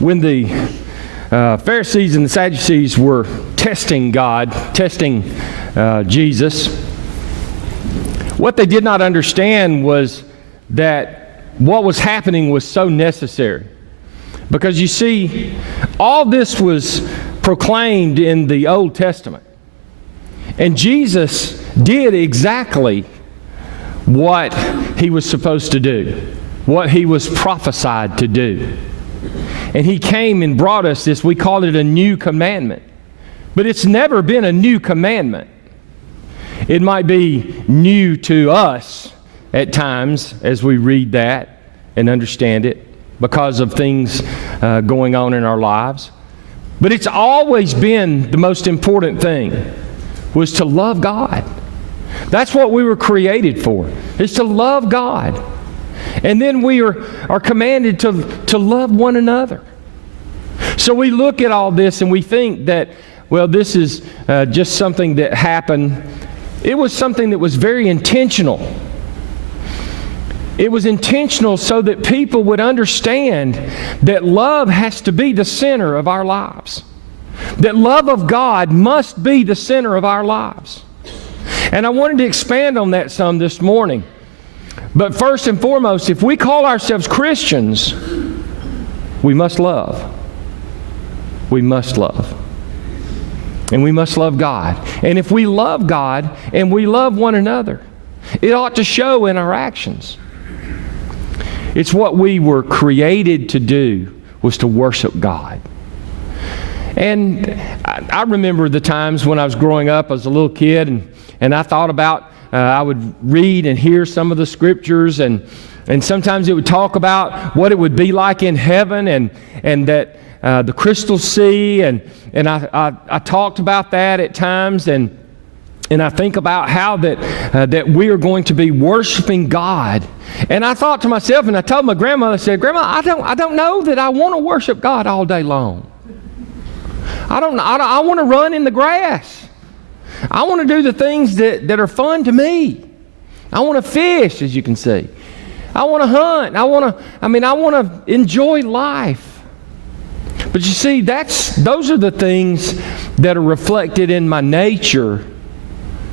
when the Pharisees and the Sadducees were testing God, testing Jesus, what they did not understand was that what was happening was so necessary. Because you see, all this was proclaimed in the Old Testament. And Jesus did exactly what he was supposed to do, what he was prophesied to do. And he came and brought us this, we call it a new commandment. But it's never been a new commandment. It might be new to us at times as we read that and understand it because of things going on in our lives. But it's always been the most important thing, was to love God. That's what we were created for, is to love God. And then we are commanded to love one another. So we look at all this and we think that, well, this is just something that happened. It was something that was very intentional. It was intentional so that people would understand that love has to be the center of our lives. That love of God must be the center of our lives. And I wanted to expand on that some this morning. But first and foremost, if we call ourselves Christians, we must love. We must love. And we must love God. And if we love God and we love one another, it ought to show in our actions. It's what we were created to do, was to worship God. And I remember the times when I was growing up as a little kid, and I thought about, I would read and hear some of the scriptures, and sometimes it would talk about what it would be like in heaven, and that the crystal sea, and I talked about that at times, and I think about how that we are going to be worshiping God. And I thought to myself, and I told my grandmother, I said, Grandma, I don't know that I want to worship God all day long. I want to run in the grass. I want to do the things that are fun to me. I want to fish, as you can see. I want to hunt. I want to enjoy life. But you see, those are the things that are reflected in my nature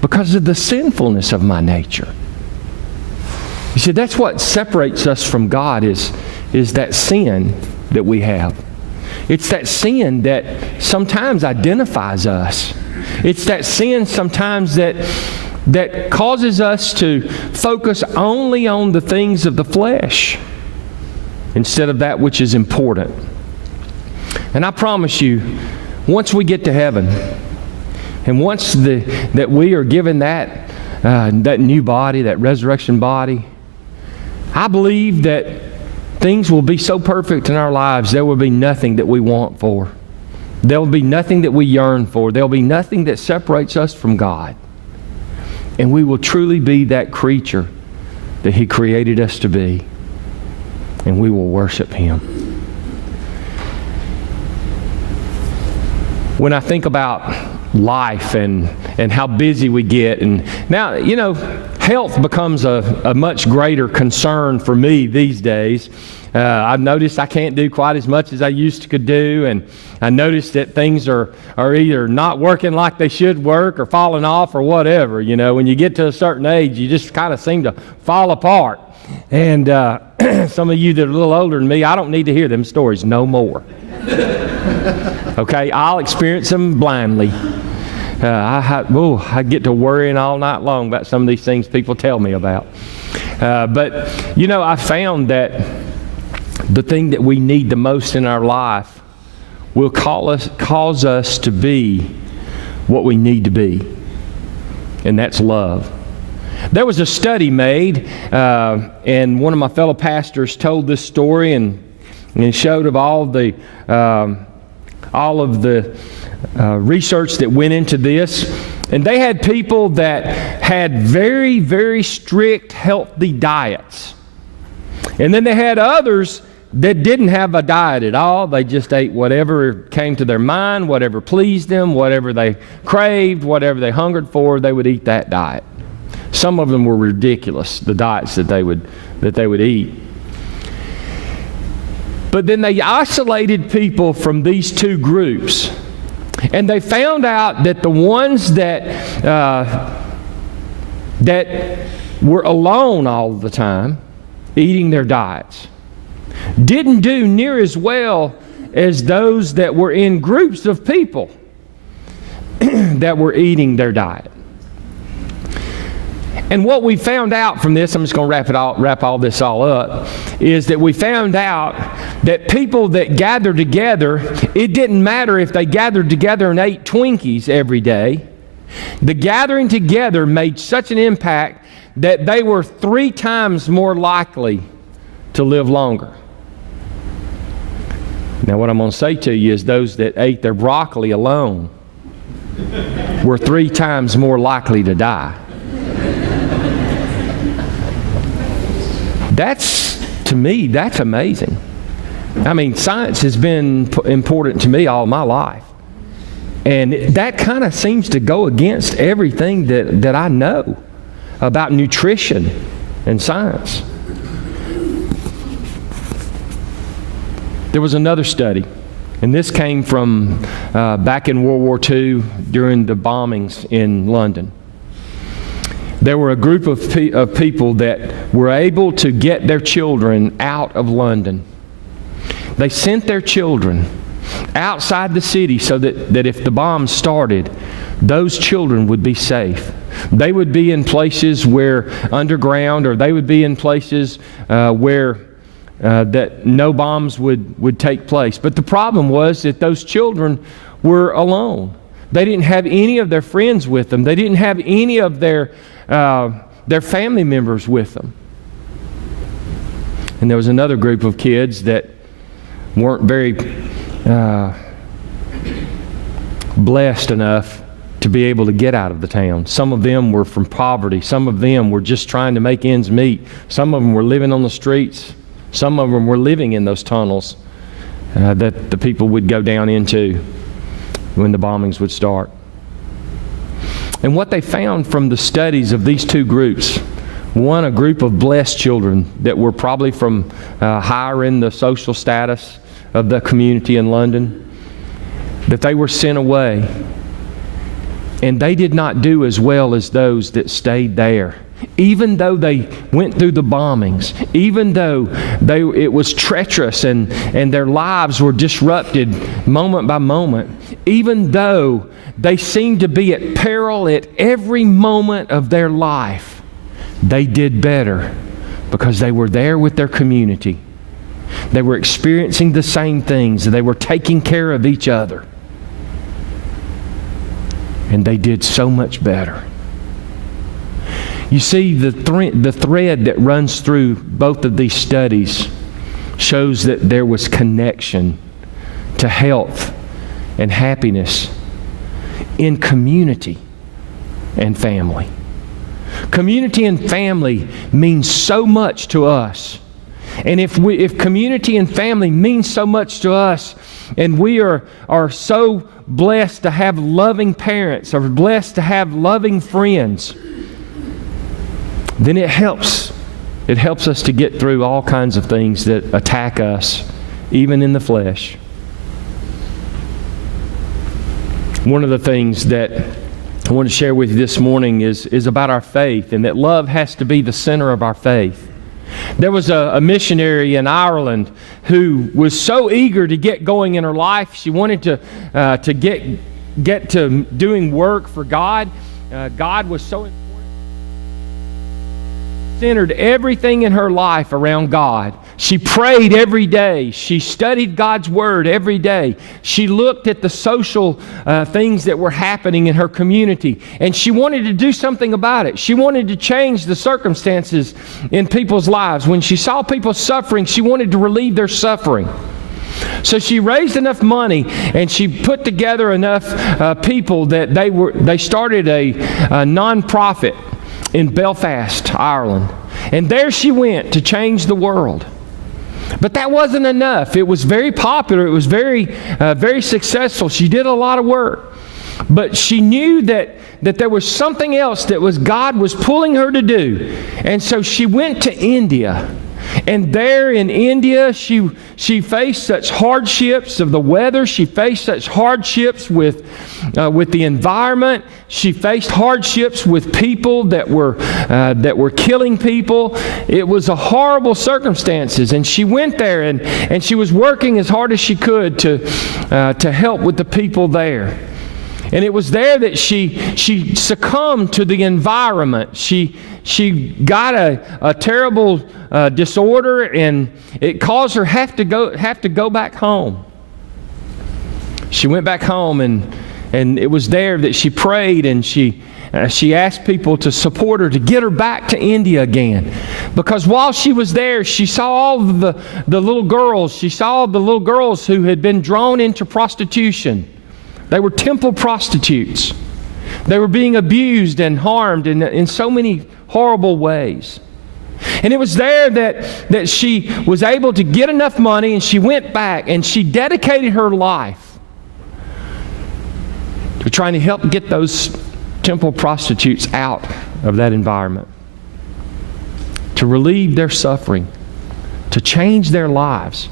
because of the sinfulness of my nature. You see, that's what separates us from God is that sin that we have. It's that sin that sometimes identifies us. It's that sin sometimes that causes us to focus only on the things of the flesh instead of that which is important. And I promise you, once we get to heaven, and once that we are given that new body, that resurrection body, I believe that things will be so perfect in our lives, there will be nothing that we want for. There will be nothing that we yearn for. There will be nothing that separates us from God. And we will truly be that creature that He created us to be. And we will worship Him. When I think about life and how busy we get, and now, health becomes a much greater concern for me these days. I've noticed I can't do quite as much as I used to could do, and I noticed that things are either not working like they should work or falling off or whatever. When you get to a certain age, you just kind of seem to fall apart. And some of you that are a little older than me, I don't need to hear them stories no more. Okay, I'll experience them blindly. I get to worrying all night long about some of these things people tell me about. But I found that the thing that we need the most in our life will cause us to be what we need to be, and that's love. There was a study made, and one of my fellow pastors told this story and showed of all of the research that went into this. And they had people that had very, very strict, healthy diets. And then they had others that didn't have a diet at all. They just ate whatever came to their mind, whatever pleased them, whatever they craved, whatever they hungered for, they would eat that diet. Some of them were ridiculous, the diets that they would eat. But then they isolated people from these two groups. And they found out that the ones that were alone all the time, eating their diets, didn't do near as well as those that were in groups of people that were eating their diet. And what we found out from this, I'm just going to wrap all this all up, is that we found out that people that gathered together, it didn't matter if they gathered together and ate Twinkies every day. The gathering together made such an impact that they were 3 times more likely to live longer. Now what I'm going to say to you is those that ate their broccoli alone were 3 times more likely to die. To me, that's amazing. I mean, science has been important to me all my life. And that kind of seems to go against everything that I know about nutrition and science. There was another study, and this came from back in World War II during the bombings in London. There were a group of people that were able to get their children out of London. They sent their children outside the city so that if the bombs started, those children would be safe. They would be in places where underground, or they would be in places where that no bombs would take place. But the problem was that those children were alone. They didn't have any of their friends with them. They didn't have any of their family members with them. And there was another group of kids that weren't very blessed enough to be able to get out of the town. Some of them were from poverty. Some of them were just trying to make ends meet. Some of them were living on the streets. Some of them were living in those tunnels that the people would go down into when the bombings would start. And what they found from the studies of these two groups, one, a group of blessed children that were probably from higher in the social status of the community in London, that they were sent away. And they did not do as well as those that stayed there. Even though they went through the bombings, even though it was treacherous and their lives were disrupted moment by moment, even though they seemed to be at peril at every moment of their life, they did better because they were there with their community. They were experiencing the same things. They were taking care of each other. And they did so much better. You see, the thread that runs through both of these studies shows that there was connection to health and happiness in community and family. Community and family means so much to us. And if community and family means so much to us, and we are so blessed to have loving parents, or blessed to have loving friends, then it helps us to get through all kinds of things that attack us, even in the flesh. One of the things that I want to share with you this morning is about our faith, and that love has to be the center of our faith. There was a missionary in Ireland who was so eager to get going in her life. She wanted to get to doing work for God. God was so important. Centered everything in her life around God. She prayed every day. She studied God's Word every day. She looked at the social things that were happening in her community, and she wanted to do something about it. She wanted to change the circumstances in people's lives. When she saw people suffering, she wanted to relieve their suffering. So she raised enough money, and she put together enough people that they started a non-profit in Belfast, Ireland. And there she went to change the world. But that wasn't enough. It was very popular. It was very successful. She did a lot of work. But she knew that there was something else that God was pulling her to do. And so she went to India. And there in India, she faced such hardships of the weather. She faced such hardships with the environment. She faced hardships with people that were killing people. It was a horrible circumstances. And she went there and she was working as hard as she could to help with the people there. And it was there that she succumbed to the environment. She got a terrible disorder, and it caused her have to go back home. She went back home, and it was there that she prayed, and she asked people to support her to get her back to India again. Because while she was there, she saw all the little girls. She saw the little girls who had been drawn into prostitution. They were temple prostitutes. They were being abused and harmed in so many horrible ways. And it was there that she was able to get enough money, and she went back and she dedicated her life to trying to help get those temple prostitutes out of that environment, to relieve their suffering, to change their lives.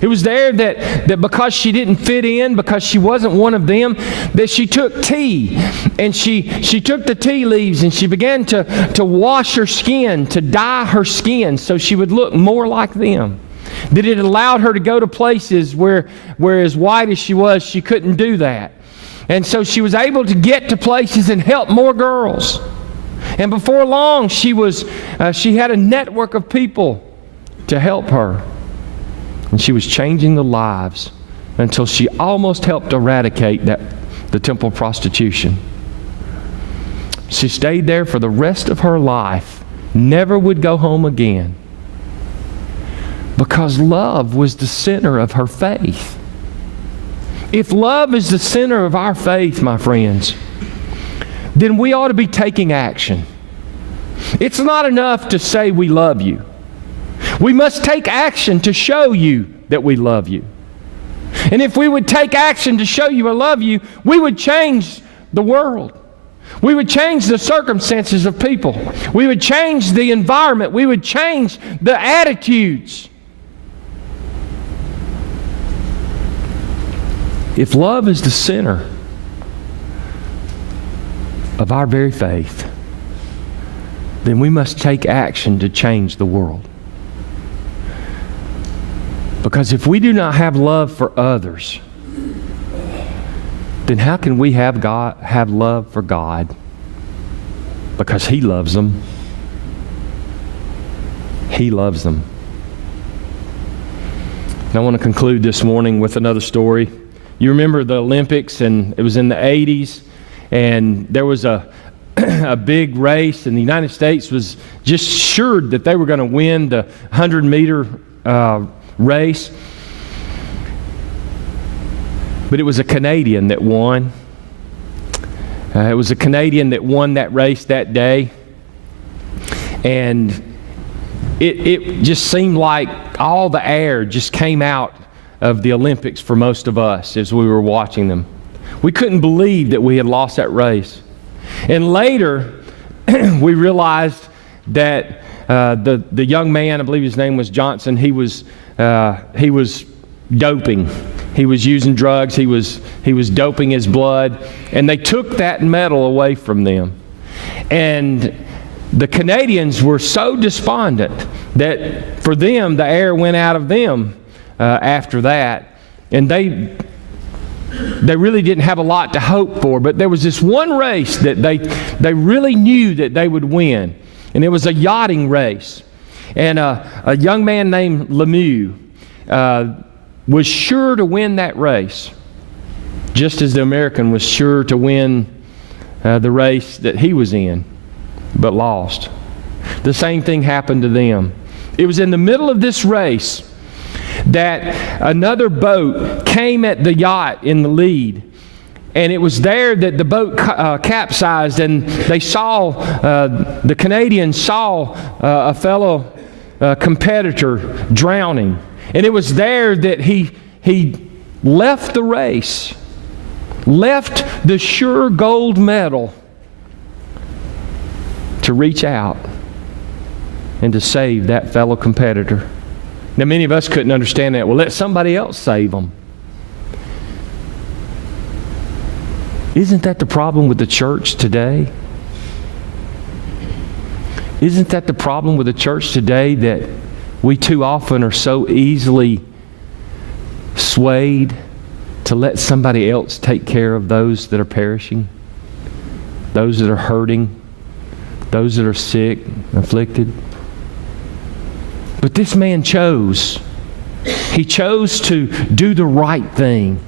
It was there that because she didn't fit in, because she wasn't one of them, that she took tea, and she took the tea leaves and she began to wash her skin, to dye her skin so she would look more like them. That it allowed her to go to places where as white as she was, she couldn't do that. And so she was able to get to places and help more girls. And before long, she had a network of people to help her. And she was changing the lives until she almost helped eradicate the temple prostitution. She stayed there for the rest of her life, never would go home again, because love was the center of her faith. If love is the center of our faith, my friends, then we ought to be taking action. It's not enough to say we love you. We must take action to show you that we love you. And if we would take action to show you I love you, we would change the world. We would change the circumstances of people. We would change the environment. We would change the attitudes. If love is the center of our very faith, then we must take action to change the world. Because if we do not have love for others, then how can we have love for God? Because He loves them. He loves them. And I want to conclude this morning with another story. You remember the Olympics, and it was in the 80s, and there was a big race, and the United States was just assured that they were going to win the 100-meter race. But it was a Canadian that won. It was a Canadian that won that race that day. And it just seemed like all the air just came out of the Olympics for most of us as we were watching them. We couldn't believe that we had lost that race. And later, we realized that the young man, I believe his name was Johnson, he was doping. He was using drugs. He was doping his blood. And they took that medal away from them. And the Canadians were so despondent that for them, the air went out of them after that. And they really didn't have a lot to hope for. But there was this one race that they really knew that they would win. And it was a yachting race. And a young man named Lemieux was sure to win that race, just as the American was sure to win the race that he was in, but lost. The same thing happened to them. It was in the middle of this race that another boat came at the yacht in the lead. And it was there that the boat capsized, and they saw, the Canadians saw a fellow competitor drowning. And it was there that he left the race, left the sure gold medal to reach out and to save that fellow competitor. Now, many of us couldn't understand that. Well, let somebody else save them. Isn't that the problem with the church today? Isn't that the problem with the church today, that we too often are so easily swayed to let somebody else take care of those that are perishing, those that are hurting, those that are sick, afflicted? But this man chose. He chose to do the right thing.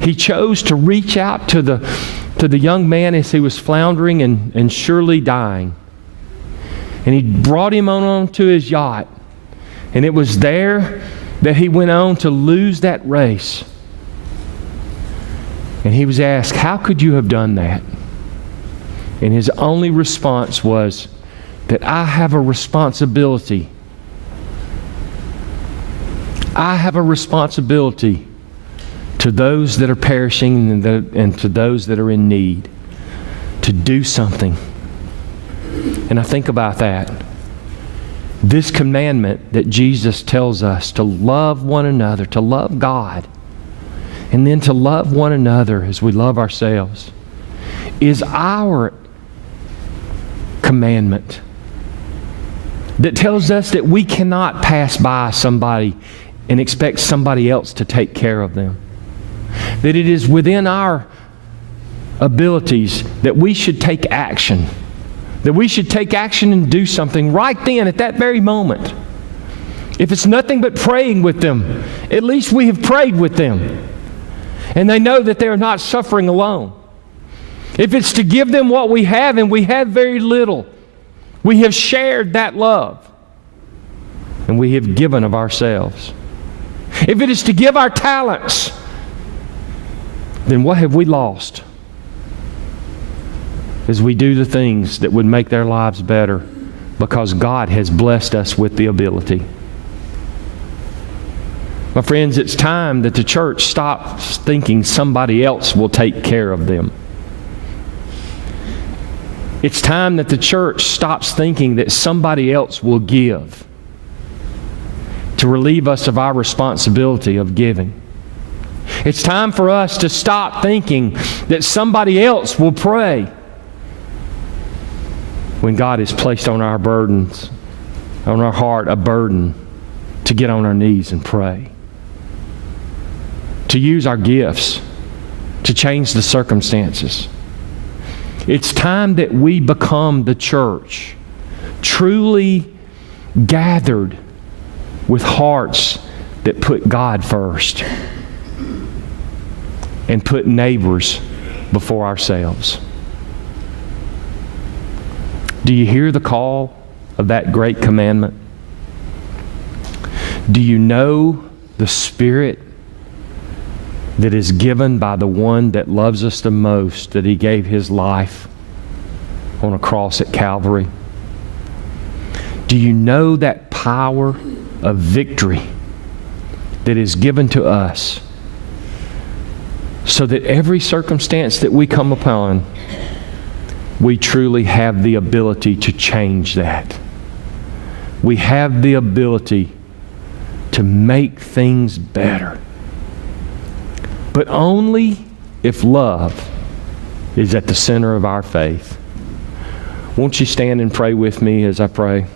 He chose to reach out to the young man as he was floundering and surely dying. And he brought him on to his yacht. And it was there that he went on to lose that race. And he was asked, how could you have done that? And his only response was that I have a responsibility. I have a responsibility to those that are perishing and to those that are in need to do something. And I think about that. This commandment that Jesus tells us to love one another, to love God, and then to love one another as we love ourselves, is our commandment that tells us that we cannot pass by somebody and expect somebody else to take care of them. That it is within our abilities that we should take action. That we should take action and do something right then at that very moment. If it's nothing but praying with them, at least we have prayed with them. And they know that they are not suffering alone. If it's to give them what we have, and we have very little, we have shared that love. And we have given of ourselves. If it is to give our talents, then what have we lost as we do the things that would make their lives better because God has blessed us with the ability? My friends, it's time that the church stops thinking somebody else will take care of them. It's time that the church stops thinking that somebody else will give to relieve us of our responsibility of giving. It's time for us to stop thinking that somebody else will pray when God has placed on our burdens, on our heart, a burden to get on our knees and pray. To use our gifts to change the circumstances. It's time that we become the church, truly gathered with hearts that put God first and put neighbors before ourselves. Do you hear the call of that great commandment? Do you know the Spirit that is given by the one that loves us the most, that He gave His life on a cross at Calvary? Do you know that power of victory that is given to us so that every circumstance that we come upon, we truly have the ability to change that? We have the ability to make things better. But only if love is at the center of our faith. Won't you stand and pray with me as I pray?